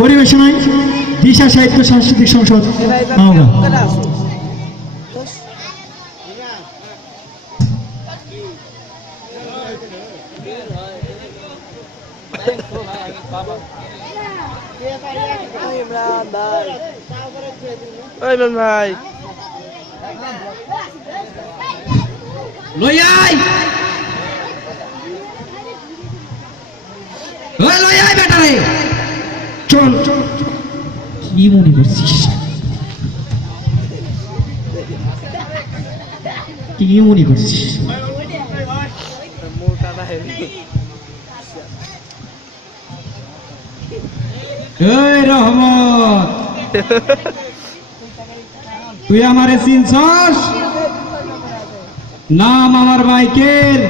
পরিবেশনায় দিশা সাহিত্য সাংস্কৃতিক সংসদ নওগাঁ। ভাই লইয়াই লইয়াই বেটারে চল কি মনে করছিস, কি মনে করছিস? এই রহমত, তুই আমারে চিনছস? নাম আমার মাইকেল,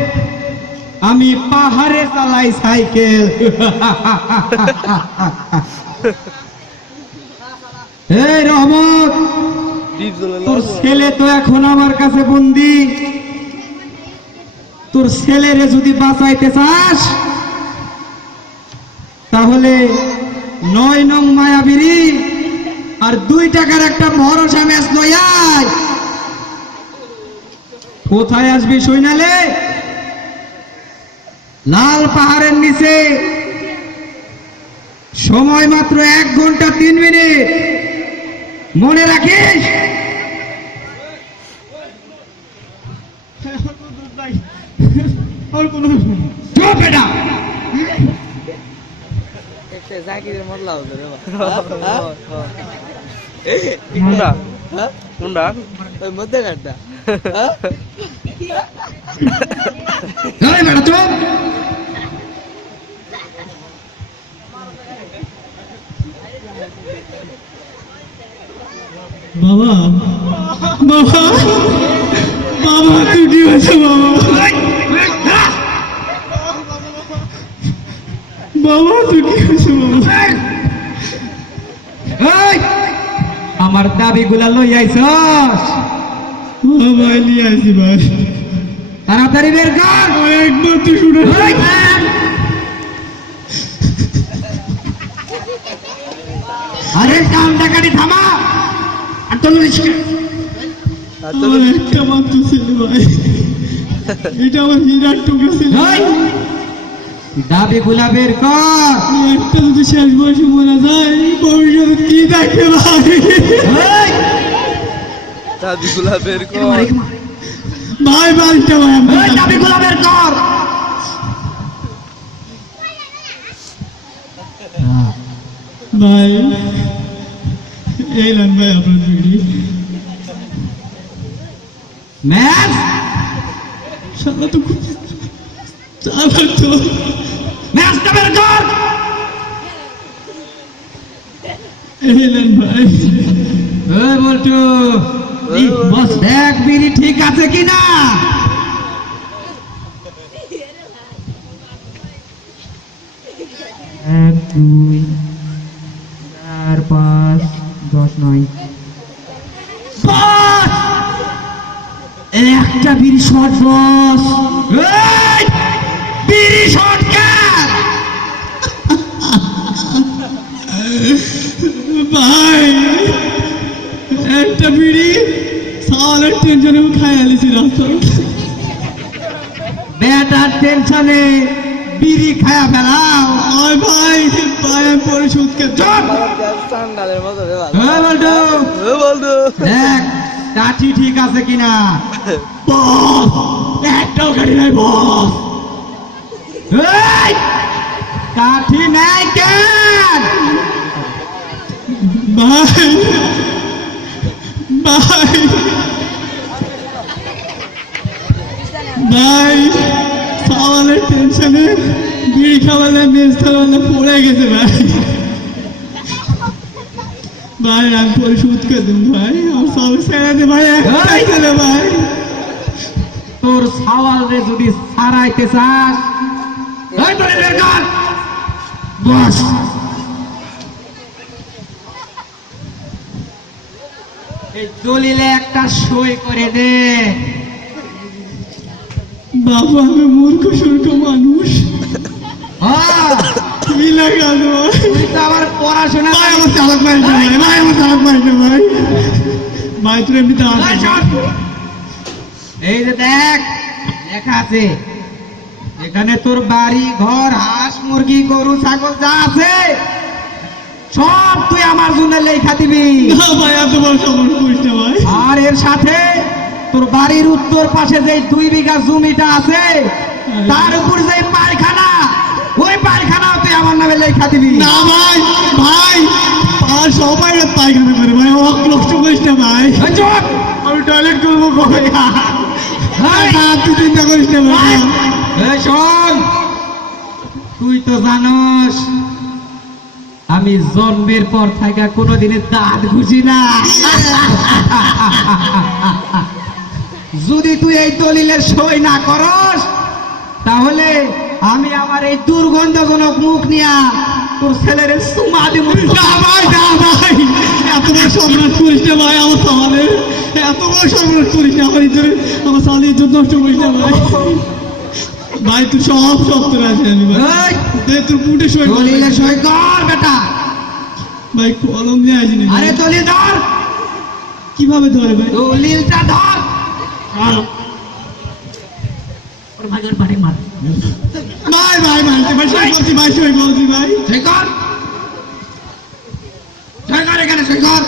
আমি পাহাড়ে চালাই সাইকেল। এই রহমত, তোর ছেলে তো এখন আমার কাছে বন্দি। তোর ছেলেরে যদি বাঁচাইতে চাস তাহলে 9 নং মায়াবিরি আর 2 টাকার একটা ভরসা ম্যাচ লই আয়। কোথায় আসবি সৈনালে? লাল পাহাড়ের নিচে, সময় মাত্র 1 ঘন্টা 3 মিনিট, মনে রাখিস। চুপ বেটা। জাকিরের মতলা হতো রে কোনটা কোনটা ওই মধ্যে কাটটা এই বেটা চুপ। বাবা বাবা বাবা, তুই কি হয়েছে বাবা? বাবা তুই কি হয়েছে বাবা? এই, আমার দাবিগুলা লই আইছস? ভাই নিয়ে আসি ভাই, তাড়াতাড়ি বের কর। একবার তুই শুনে এই, আরে কাম ডাকাটি থামা। আর তো আমার একটা মাত্র ছেলে ভাই, এটা আমার হীরার টুকরো ছেলে। দাবিগুলা বের কর। একটা যদি শেষ বয়সে মরে যায় ভবিষ্যতে কি দেখে ভাই? এই, দাদিগুলা বের কর ভাই বাড়িটা ভাই এই দাবিগুলা বের কর। ভাই, এই নেন ভাই আপনার বিড়ি। ম্যাচ সারা তো খুব চালাক তো। ম্যাচটা বের কর। এই নেন ভাই। এই বলটু, বস দেখ বিড়ি ঠিক আছে কিনা। 1 2 4 5 10 9। বস, একটা বিড়ি শট বস। এই বিড়ি শট কার? ভাই একটা বিড়ি সালের টেনশনে খাই আলিছি রাস্তা। বেটার টেনশনে বিড়ি খায়া ফেলাও। আয় ভাই ভাই আমি পরিশোধ কে সান্ডালের মতো রে ভাই এই বলটু, বলতো দেখ কাঠি ঠিক আছে কিনা। বস, একটাও গাড়ি নাই বস। এই কাঠি নাই কেন? ভাই ভাই ভাই সাওয়ালের টেনশনে বিড়ি খাওয়ালে মেজতলা পড়ে গেছে ভাই। ভাই আমি পরিশোধ করে দিন ভাই, আমার সব ছেড়ে দে ভাই, একটাই ছেলে ভাই। তোর সওয়াল রে যদি ছাড়াইতে চাস, এই তোরে বের কর। বস, এই দলিলে একটা সই করে দে। বাবা আমি মূর্খ সূর্খ মানুষ, হ্যাঁ, কি লাগে তুই তো আবার পড়াশোনা চালাক মারিস না ভাই, ভাই আমার চালাক মারিস না ভাই, ভাই তুই এমনিতে এই আসিস। শোন। এই যে দেখ লেখা আছে এখানে তোর বাড়ি ঘর হাঁস মুরগি গরু ছাগল যা আছে সব তুই আমার জন্য লেখা দিবি। না ভাই এত বড় সম্মান করিস না ভাই। আর এর সাথে তোর বাড়ির উত্তর পাশে যে 2 বিঘা জমিটা আছে তার উপর যে পায়খানা, ওই পায়খানাও তুই আমার নামে লেখা দিবি। না ভাই, ভাই আর সবাই পায়খানা করে ভাই, অক নষ্ট করিস না ভাই, এই চুপ! আমি টয়লেট করবো কবে? এই! না, তুই চিন্তা করিস না ভাই। এই শোন, তুই তো জানোস আমি জন্মের পর থেকে কোনোদিনের দাঁত ঘুষি না। যদি তুই এই দলিলে সই না করস তাহলে আমি আমার এই দুর্গন্ধজনক মুখ নিয়া তোর ছেলের সুমা দিব। না ভাই, না ভাই, এত বড় সম্মান করিস না ভাই আমার সামনে, এত বড় সম্মান করিস না আমার ইজ্জত, আমার সামনে ইজ্জত নষ্ট করিস না ভাই। ভাই তুই সব তোর আছে আমি ভাই, এই, দে তোর বুটে সই কর। দলিলে সই কর বেটা। ভাই কলম নিয়ে আসিনি। আরে দলিল ধর, কিভাবে ধরে ভাই? দলিলটা ধর। ওর ভাগের বাড়ি মার। ভাই ভাই ভাই ভাই সই করছি ভাই, সই করছি ভাই। সই কর, সই কর, এখানে সই কর।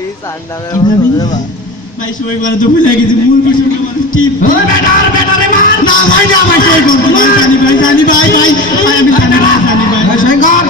এই সান্ডালের মতো রে ভাই। ভাই সই করে তো ভুলে গেছি, মূল বিষয়টা মানে টিপ। ওই বেটা, ওর বেটারে মার। না ভাই, না ভাই সই করছি ভাই, জানি ভাই, জানি ভাই, ভাই ভাই আমি জানি ভাই, জানি ভাই। সই কর।